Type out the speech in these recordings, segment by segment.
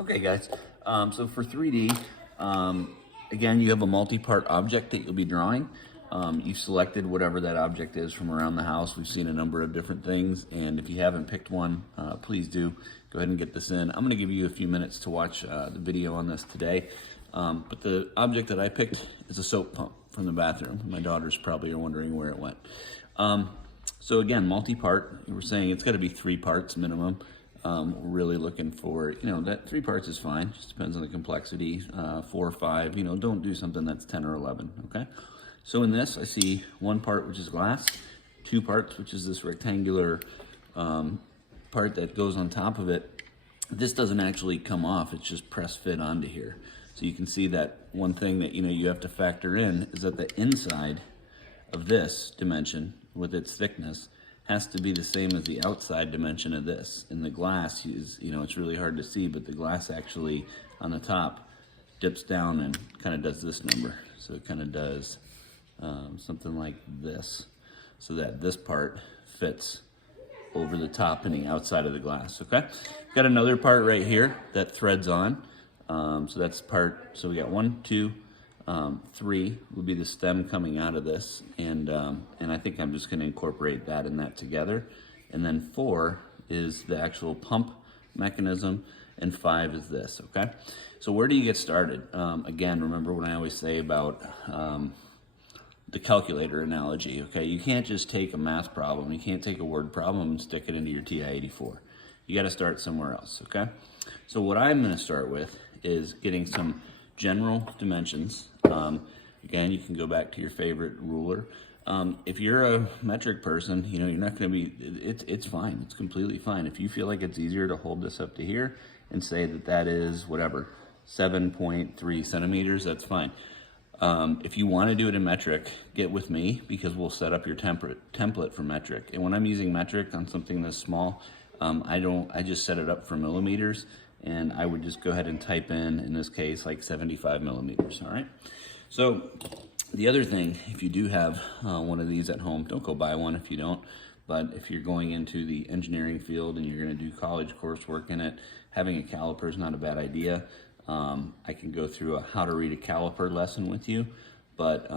Okay guys, so for 3D, again, you have a multi-part object that you'll be drawing. You've selected whatever that object is from around the house. We've seen a number of different things, and if you haven't picked one, please do. Go ahead and get this in. I'm gonna give you a few minutes to watch the video on this today. But the object that I picked is a soap pump from the bathroom. My daughters probably are wondering where it went. So again, multi-part, we're saying it's gotta be 3 parts minimum. We're really looking for, that 3 parts is fine, just depends on the complexity. 4 or 5, don't do something that's 10 or 11, okay? So in this, I see 1 part, which is glass, 2 parts, which is this rectangular part that goes on top of it. This doesn't actually come off, it's just press fit onto here. So you can see that one thing that, you have to factor in is that the inside of this dimension with its thickness has to be the same as the outside dimension of this. And the glass is, it's really hard to see, but the glass actually on the top dips down and kind of does this number. So it kind of does something like this, so that this part fits over the top and the outside of the glass, okay? Got another part right here that threads on. So that's part, so we got 1, 2, 3 will be the stem coming out of this, and I think I'm just going to incorporate that and that together. And then 4 is the actual pump mechanism, and 5 is this, okay? So where do you get started? Again, remember what I always say about the calculator analogy, okay? You can't just take a math problem, you can't take a word problem and stick it into your TI-84. You got to start somewhere else, okay? So what I'm going to start with is getting some general dimensions. Again, you can go back to your favorite ruler. If you're a metric person, you're not going to be, it's fine. It's completely fine. If you feel like it's easier to hold this up to here and say that that is whatever, 7.3 centimeters, that's fine. If you want to do it in metric, get with me because we'll set up your template for metric. And when I'm using metric on something this small, I just set it up for millimeters, and I would just go ahead and type in this case, like 75 millimeters, all right? So the other thing, if you do have one of these at home, don't go buy one if you don't, but if you're going into the engineering field and you're gonna do college coursework in it, having a caliper is not a bad idea. I can go through a how to read a caliper lesson with you, but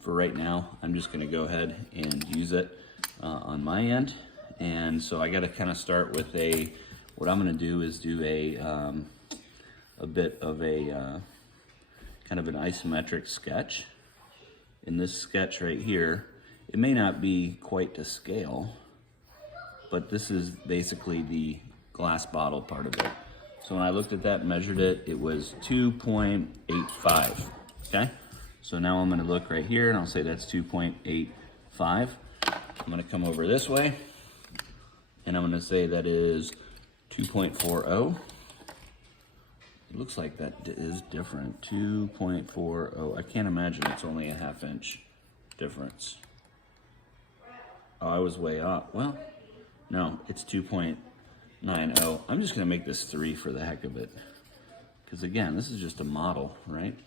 for right now, I'm just gonna go ahead and use it on my end. And so I gotta kind of start with what I'm gonna do is do a bit of a kind of an isometric sketch. In this sketch right here, it may not be quite to scale, but this is basically the glass bottle part of it. So when I looked at that, measured it, it was 2.85, okay? So now I'm gonna look right here and I'll say that's 2.85. I'm gonna come over this way and I'm gonna say that is 2.40. It looks like that is different, 2.40. I can't imagine it's only a ½ inch difference. Oh, I was way off. Well, no, it's 2.90. I'm just gonna make this 3 for the heck of it. Because again, this is just a model, right?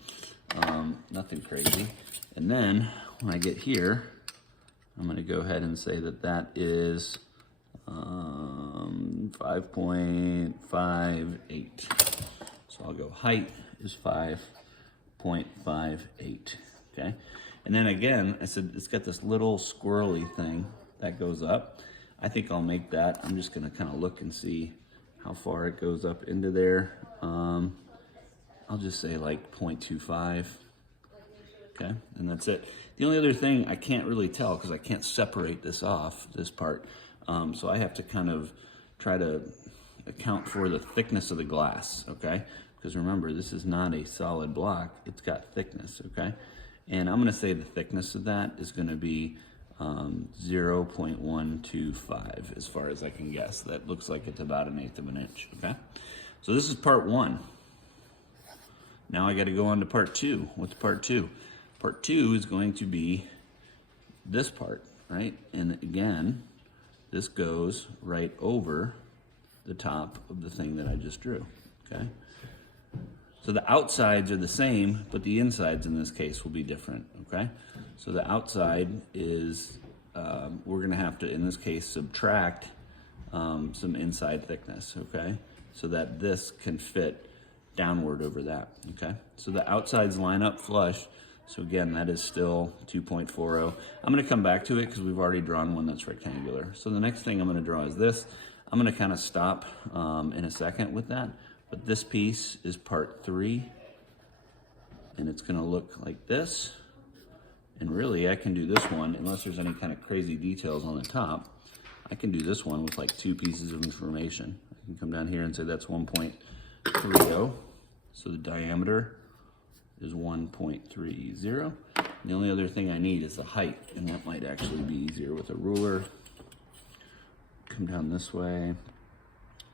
Nothing crazy. And then when I get here, I'm gonna go ahead and say that that is 5.58. So I'll go height is 5.58, okay? And then again, I said it's got this little squirrely thing that goes up. I think I'll make that. I'm just gonna kind of look and see how far it goes up into there. I'll just say like 0.25, okay? And that's it. The only other thing I can't really tell because I can't separate this off, this part. So I have to kind of try to account for the thickness of the glass, okay? Because remember, this is not a solid block, it's got thickness, okay? And I'm gonna say the thickness of that is gonna be 0.125 as far as I can guess. That looks like it's about 1/8 of an inch, okay? So this is part 1. Now I gotta go on to part 2. What's part 2? Part 2 is going to be this part, right? And again, this goes right over the top of the thing that I just drew, okay? So the outsides are the same, but the insides in this case will be different, okay? So the outside is, we're gonna have to, in this case, subtract some inside thickness, okay? So that this can fit downward over that, okay? So the outsides line up flush. So again, that is still 2.40. I'm gonna come back to it because we've already drawn one that's rectangular. So the next thing I'm gonna draw is this. I'm gonna kind of stop in a second with that, but this piece is part 3, and it's gonna look like this. And really, I can do this one, unless there's any kind of crazy details on the top, I can do this one with like 2 pieces of information. I can come down here and say that's 1.30. So the diameter is 1.30. The only other thing I need is the height, and that might actually be easier with a ruler. Come down this way.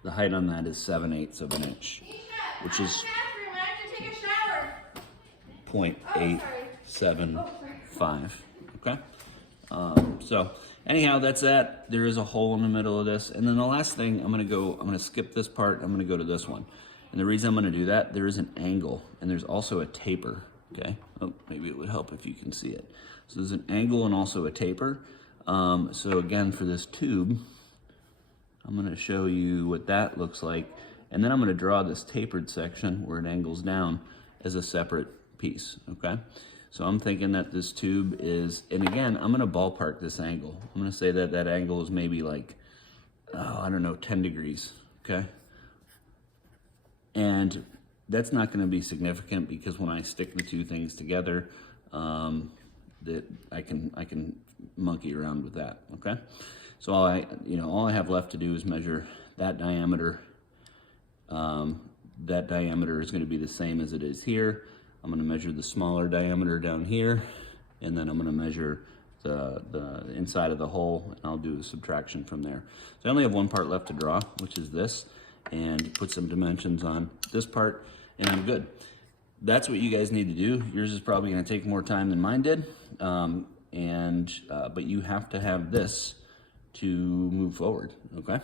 The height on that is 7/8 of an inch, which is 0.875. Okay. So anyhow, that's that. There is a hole in the middle of this, and then the last thing I'm gonna skip this part. I'm gonna go to this one. And the reason I'm gonna do that, there is an angle, and there's also a taper, okay? Oh, maybe it would help if you can see it. So there's an angle and also a taper. So again, for this tube, I'm gonna show you what that looks like, and then I'm gonna draw this tapered section where it angles down as a separate piece, okay? So I'm thinking that this tube is, and again, I'm gonna ballpark this angle. I'm gonna say that that angle is maybe like, I don't know, 10 degrees, okay? And that's not going to be significant because when I stick the two things together, that I can monkey around with that. Okay, so all I have left to do is measure that diameter. That diameter is going to be the same as it is here. I'm going to measure the smaller diameter down here, and then I'm going to measure the inside of the hole, and I'll do a subtraction from there. So I only have one part left to draw, which is this, and put some dimensions on this part, and I'm good. That's what you guys need to do. Yours is probably going to take more time than mine did, but you have to have this to move forward, okay?